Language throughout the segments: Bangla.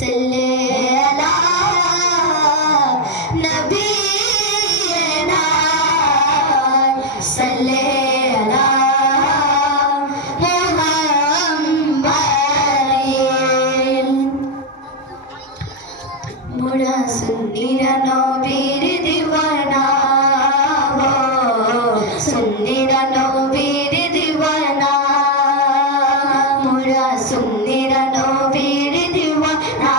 सल्ले अला नबीना सल्ले अला मुहम्मद मोरा सुन्नीरा नबीर दीवाना हो सुन्नीरा नबीर दीवाना मोरा सुन्नीरा नबीर दीवाना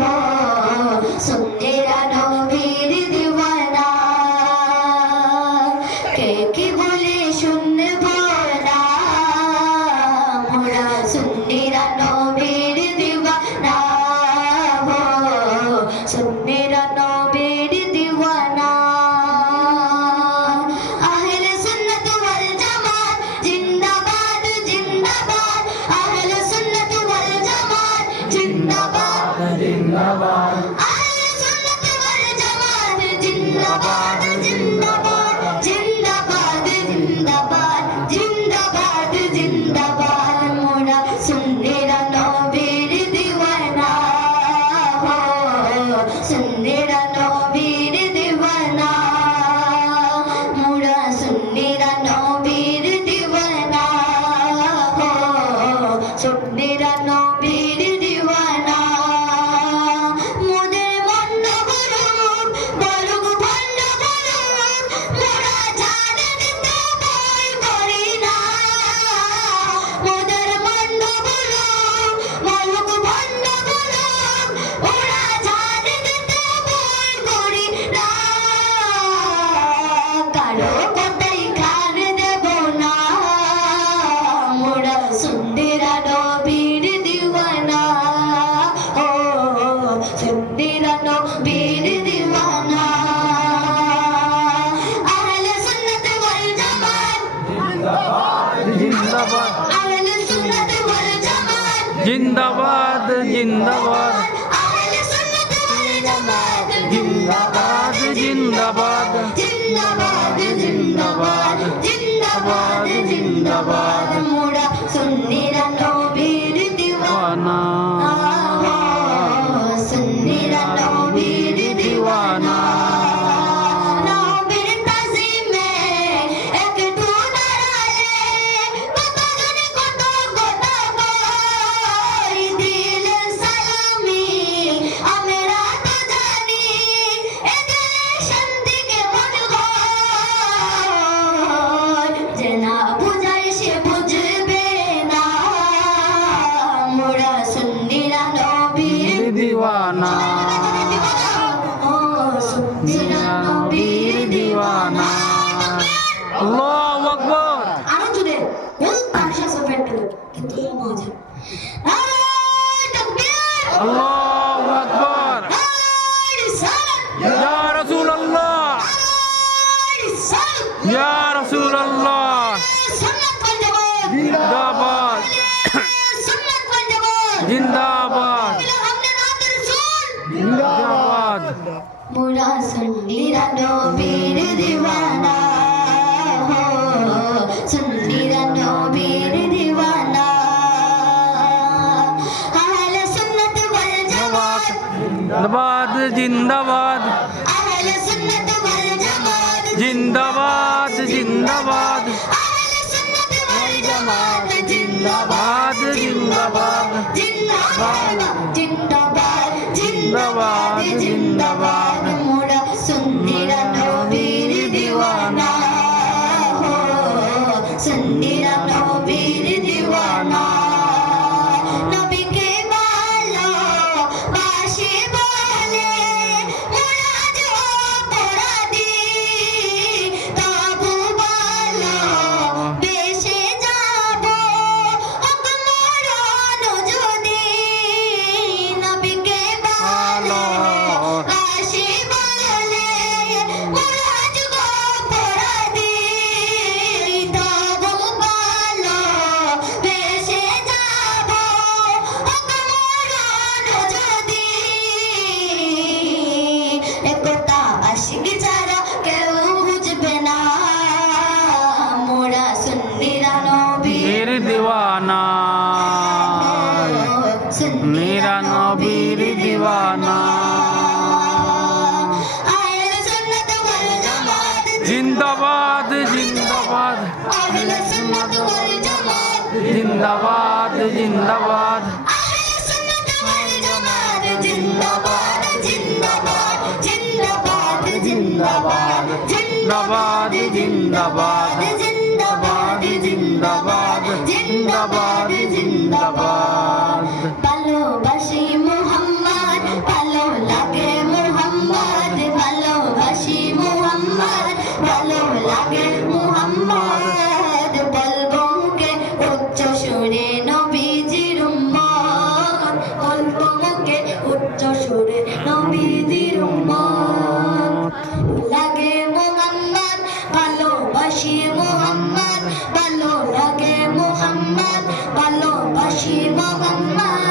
हो सुन्नीरा नबीर दीवाना के की बोले सुनबो ना मोरा सुन्नीरा नबीर दीवाना हो सुन्नीरा नबीर दीवाना अहले सुन्नत वल जमात जिंदाबाद जिंदाबाद अहले सुन्नत वल जमात जिंदाबाद जिंदाबाद अहले सुन्नत वल जमात जिंदाबाद जिंदाबाद जिंदाबाद जिंदाबाद जिंदाबाद जिंदाबाद मोरा सुन्नीरा नबीर दीवाना हो सुन्नीरा नबीर दीवाना मोरा सुन्नीरा नबीर दीवाना हो सुन्नीरा नबीर दीवाना मोদের মন্দ গুরুপ বলুক ভণ্ড গুরুপ মোরা জানে দিতে ভয় করি না মোদের মন্দ গুরুপ বলুক ভণ্ড গুরুপ ওরা জানে দিতে ভয় করি না কারো কথাই কান দেব না মোরা সুন্দিরা নবীর দিওয়ানা ও সুন্দিরা নবীর দিওয়ানা আহলে সুন্নাত ওয়াল জামাত जिंदाबाद আহলে সুন্নাত ওয়াল জামাত जिंदाबाद जिंदाबाद আহলে সুন্নাত ওয়াল জামাত जिंदाबाद जिंदाबाद जिंदाबाद जिंदाबाद जिंदाबाद जिंदाबाद मोरा सुन्नीरा नबीर दीवाना सुन्नीरा नबीर दीवाना नबीर ताज़ीमे একটু দাঁড়ালে কত জানি কত কথা কই দিল সালামি আমরা তো জানি এদের শান্তি কেমন হয় যে না বুঝায় সে বুঝবে না মোরা সুন্নিরা নবীর दीवाना ও সুন্নিরা নবীর दीवाना अल्लाहु अकबर আরো জুড়ে বল তাশা সোফেটে কিন্তু মজা নারায়ে তাকবীর अल्लाहु अकबर নারায়ে রিসালাত या रसूल अल्लाह नाराये रिसालत या रसूल अल्लाह सुन्नत वल जमात जिंदाबाद सुन्नत वल जमात जिंदाबाद हमने नात रसूल जिंदाबाद मोरा सुन्नीरा नबीर दीवाना हो सुन्नीरा नबीर दीवाना अहले सुन्नत वल जमात जिंदाबाद जिंदाबाद अहले सुन्नत वल जमात जिंदाबाद जिंदाबाद अहले सुन्नत वल जमात जिंदाबाद जिंदाबाद जिंदाबाद जिंदाबाद जिंदाबाद जिंदाबाद मोरा सुन्नीरा नबीर दीवाना हो सुन्नीरा नबीर दीवाना नबी के बालो बाशी बोले मोरा जो अपराधी तबु बालो বেশে যাব হক মরণ যদি নবীকে ভালো বাসি নবীর দিওয়ানা আহলে সুন্নাত ওয়াল জামাত জিন্দাবাদ জিন্দাবাদ আহলে সুন্নাত ওয়াল জামাত জিন্দাবাদ জিন্দাবাদ আহলে সুন্নাত ওয়াল জামাত জিন্দাবাদ জিন্দাবাদ জিন্দাবাদ জিন্দাবাদ জিন্দাবাদ জিন্দাবাদ জিন্দাবাদ জিন্দাবাদ জিন্দাবাদ জিন্দাবাদ ভালোবাসি মুহাম্মদ ভালো লাগে মুহাম্মদ ভালোবাসি মুহাম্মদ ভালো লাগে মুহাম্মদ বলবো মুখে উচ্চ সুরে নবীজির উম্মত বলবো মুখে উচ্চ সুরে নবীজির উম্মত লাগে মুহাম্মদ ভালোবাসি মুহাম্মদ ভালো লাগে মুহাম্মদ ভালোবাসি মুহাম্মদ